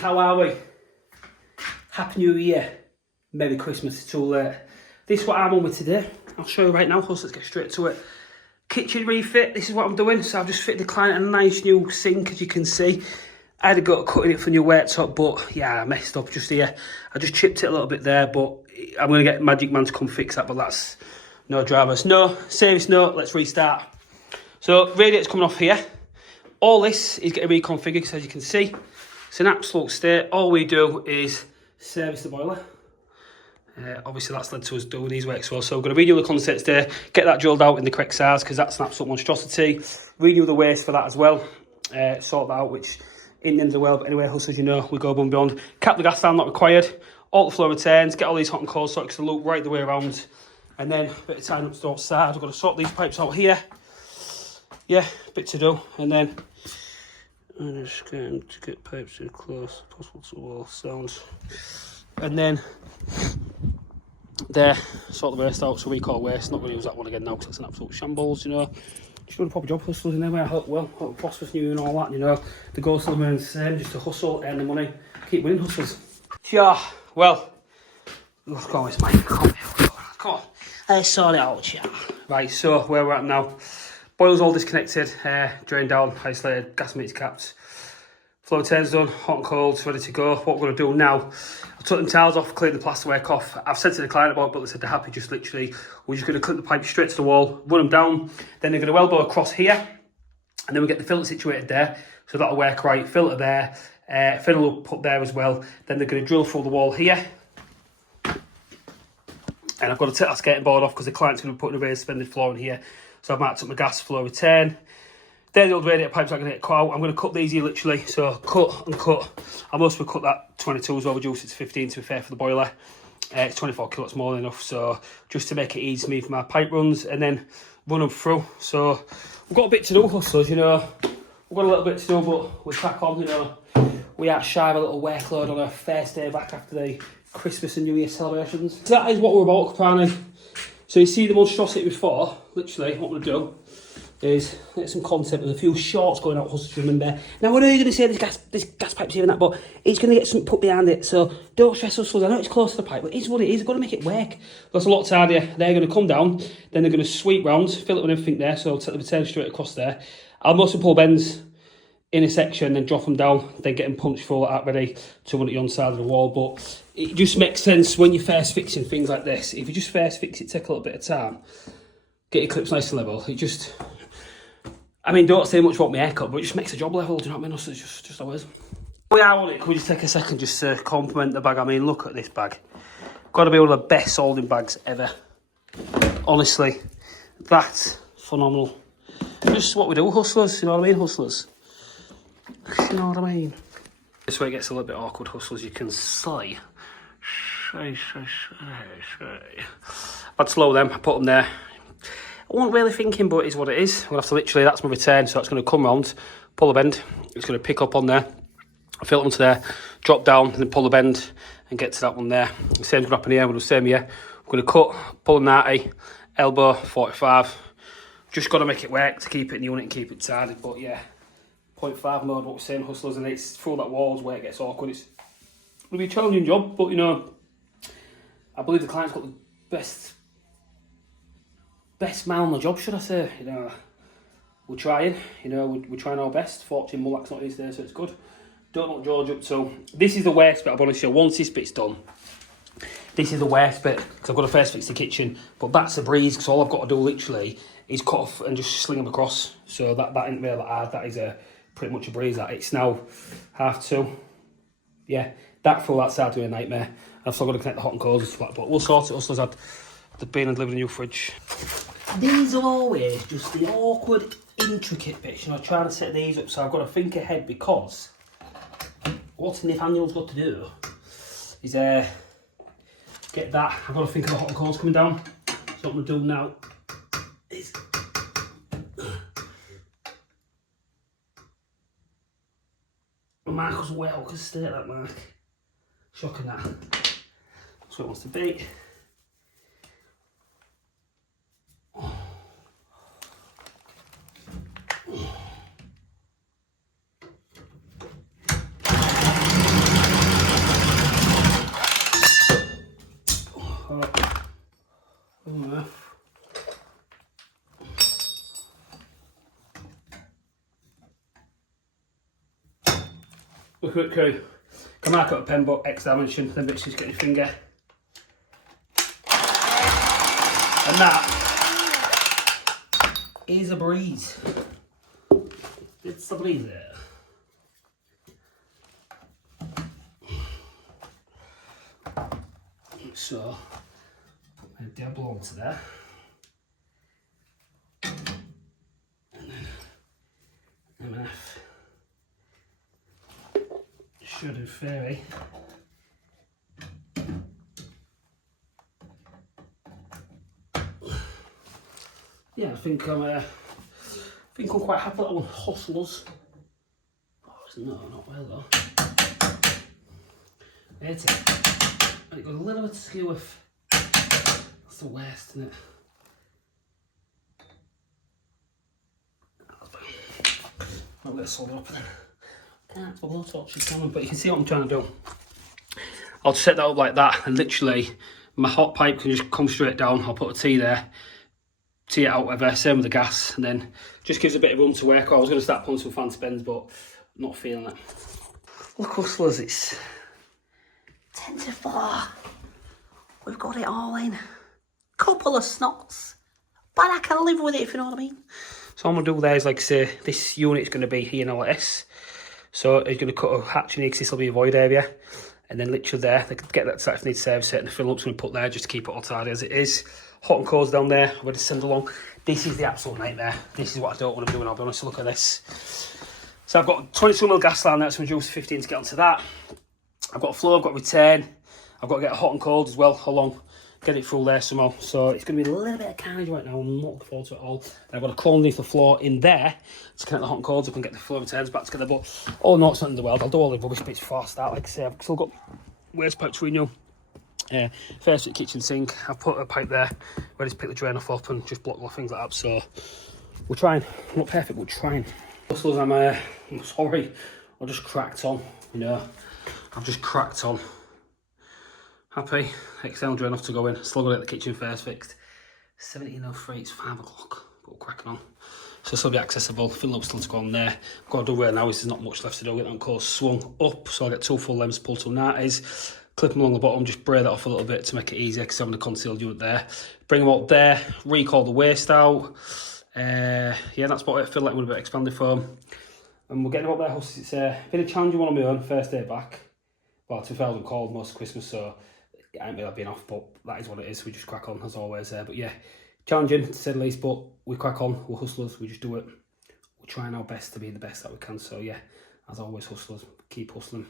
How are we? Happy New Year. Merry Christmas, it's too late. This is what I'm on with today. I'll show you right now, so let's get straight to it. Kitchen refit, this is what I'm doing. So I've just fitted the client a nice new sink, as you can see. I had to go cutting it for new worktop, but yeah, I messed up just here. I just chipped it a little bit there, but I'm going to get Magic Man to come fix that, but that's no dramas. No, serious note, let's restart. So radiator's coming off here. All this is getting reconfigured, because as you can see, it's an absolute state. All we do is service the boiler. Obviously that's led to us doing these works well. So we're going to renew the condensates there, get that drilled out in the correct size, because that's an absolute monstrosity. Renew the waste for that as well. Sort that out, which in the end of the world, but anyway, hustlers, you know, we go above and beyond. Cap the gas down, not required. All the flow returns, get all these hot and cold sockets to loop right the way around. And then a bit of time up to the outside. We've got to sort these pipes out here. Yeah, bit to do. And then I'm just going to get pipes as close as possible to the wall. Sounds. And then there, sort the waste out, so we call waste. Not going to use that one again now, because it's an absolute shambles, you know. Just doing a proper job, hustlers, and anyway, I hope prosperous new year and all that, you know. The goal still remains the same, just to hustle, earn the money, keep winning, hustlers. Yeah, well, let's go on this, mate. Come on. Let's sort it out, yeah. Right, so where we're at now. Boiler's all disconnected, drained down, isolated, gas meters capped. Flow turns done, hot and cold, ready to go. What we're going to do now, I've took the tiles off, cleared the plasterwork off. I've said to the client about it, but they said they're happy, just literally, we're just going to clip the pipe straight to the wall, run them down, then they're going to elbow across here, and then we get the filter situated there, so that'll work right. Filter there, fiddle will put there as well, then they're going to drill through the wall here. And I've got to take that skating board off, because the client's going to be putting a raised suspended floor in here. So I've marked up my gas flow return. They're the old radiator pipes that are going to get cut out. I'm going to cut these here literally. So cut and cut. I must have cut that 22 as well, reduce it to 15 to be fair for the boiler. It's 24 kilowatts more than enough. So just to make it easy for me for my pipe runs, and then run them through. So we've got a bit to do, hustlers, you know. We've got a little bit to do, but we'll crack on, you know. We are shy of a little workload on our first day back after the Christmas and New Year celebrations. So that is what we're about, Capani. So you see the monstrosity before, literally, what we're going to do is get some content with a few shorts going out, hustlers, remember. Now, I know you're going to say this gas pipe's here and that, but it's going to get something put behind it, so don't stress, hustlers. I know it's close to the pipe, but it's what it is. I've got to make it work. That's a lot harder. They're going to come down, then they're going to sweep round, fill it with everything there, so I'll take the return straight across there. I'll mostly pull bends in a section, then drop them down, then get them punched full at ready to run at your side of the wall. But it just makes sense when you're first fixing things like this. If you just first fix it, take a little bit of time, get your clips nice and level. It just, I mean, don't say much about my haircut, but it just makes the job level, do you know what I mean? It's just how it is. We are on it. Can we just take a second just to compliment the bag? I mean, look at this bag. Got to be one of the best soldering bags ever. Honestly, that's phenomenal. Just what we do, hustlers, you know what I mean, hustlers? You know what I mean? This way it gets a little bit awkward, hustlers, you can see. I'd slow them, I put them there. I wasn't really thinking, but it is what it is. I'm going to have to literally, that's my return, so it's going to come round, pull a bend, it's going to pick up on there, fill it onto there, drop down, and then pull the bend, and get to that one there. The same's going to happen here, we'll do the same here. I'm going to cut, pull a 90, elbow, 45. Just got to make it work to keep it in the unit and keep it tidy, but yeah. 0.5 mode, what we're saying, hustlers, and it's through that walls where it gets awkward. It's going to be a challenging job, but you know, I believe the client's got the best man on the job, should I say. You know, we're trying, you know, we're trying our best. Fortune Mullock's not here today, so it's good. Don't know what George up to. This is the worst bit, I'll be honest with you. Once this bit's done, this is the worst bit, because I've got to first fix the kitchen, but that's a breeze, because all I've got to do literally is cut off and just sling them across. So that isn't really that hard. That is pretty much a breeze. That it's now 2:30. Yeah, that full outside to be a nightmare. I've still got to connect the hot and cold and stuff like that, but we'll sort it. Hustlers had the bin and delivered a new fridge. These are always just the awkward, intricate bits, you know, trying to set these up, so I've got to think ahead, because what Nathaniel's got to do is get that. I've got to think of the hot and cold's coming down. So what I'm going to do now is Mark was well, because stay at that mark. Shocking that. That's what it wants to be. with quick crew. Can mark up a pen, but X dimension, then bitch just get your finger. And that is a breeze. It's a breeze there. So, I'm going to dabble onto there. And then MF. Shredded fairy. Yeah, I think I'm quite happy with that one. Hustlers. Oh, no, not well though. Hate it. And it goes a little bit skew with. That's the worst, isn't it? I'll let it solder up then. Can't have a blowtorch is coming, but you can see what I'm trying to do. I'll just set that up like that, and literally my hot pipe can just come straight down. I'll put a T there, T it out, whatever. Same with the gas, and then just gives a bit of room to work. I was going to start pulling some fan spends, but not feeling it. Look, hustlers, it's 10 to 4. We've got it all in. Couple of snots, but I can live with it if you know what I mean. So what I'm going to do there is, like I say, this unit's going to be here now like this. So it's going to cut a hatch in here because this will be a void area. And then literally there, they could get that set if they need to service it, and the fill up's going to put there just to keep it all tidy as it is. Hot and cold's down there, I'm going to send along. This is the absolute nightmare. This is what I don't want to be doing, I'll be honest. Look at this. So I've got 22mm gas line there, so I'm going to use 15 to get onto that. I've got a flow, I've got return. I've got to get a hot and cold as well along. Get it through there somehow. So it's going to be a little bit of carnage right now. I'm not looking forward to it at all. And I've got to crawl underneath the floor in there to connect the hot and colds up and get the flow returns back together. But oh no, it's not in the world. I'll do all the rubbish bits before I start. Like I say, I've still got waste pipe to renew. First at the kitchen sink, I've put a pipe there ready to pick the drain off up and just block all things like that. So we're trying. Not perfect, but we're trying. Also, I'm sorry, I just cracked on. You know, I've just cracked on. Happy, external drain off to go in. Still got to get the kitchen first fixed. 17:03, it's 5 o'clock, but we're cracking on. So this will be accessible, filling up still to go on there. I've got to do right now is there's not much left to do. Get that course swung up, so I'll get 2 full lengths, pull 2 90s. Clip them along the bottom, just braid that off a little bit to make it easier because I'm having a concealed unit there. Bring them up there, recall the waste out. Yeah, that's about it. Fill that with a bit of expanded foam. And we're getting up there, it's been a challenging one on my own, first day back. Well, 2000 called most of Christmas, so I ain't really been off, but that is what it is. We just crack on as always there. But yeah, challenging to say the least, but we crack on. We're hustlers, we just do it. We're trying our best to be the best that we can. So yeah, as always, hustlers, keep hustling.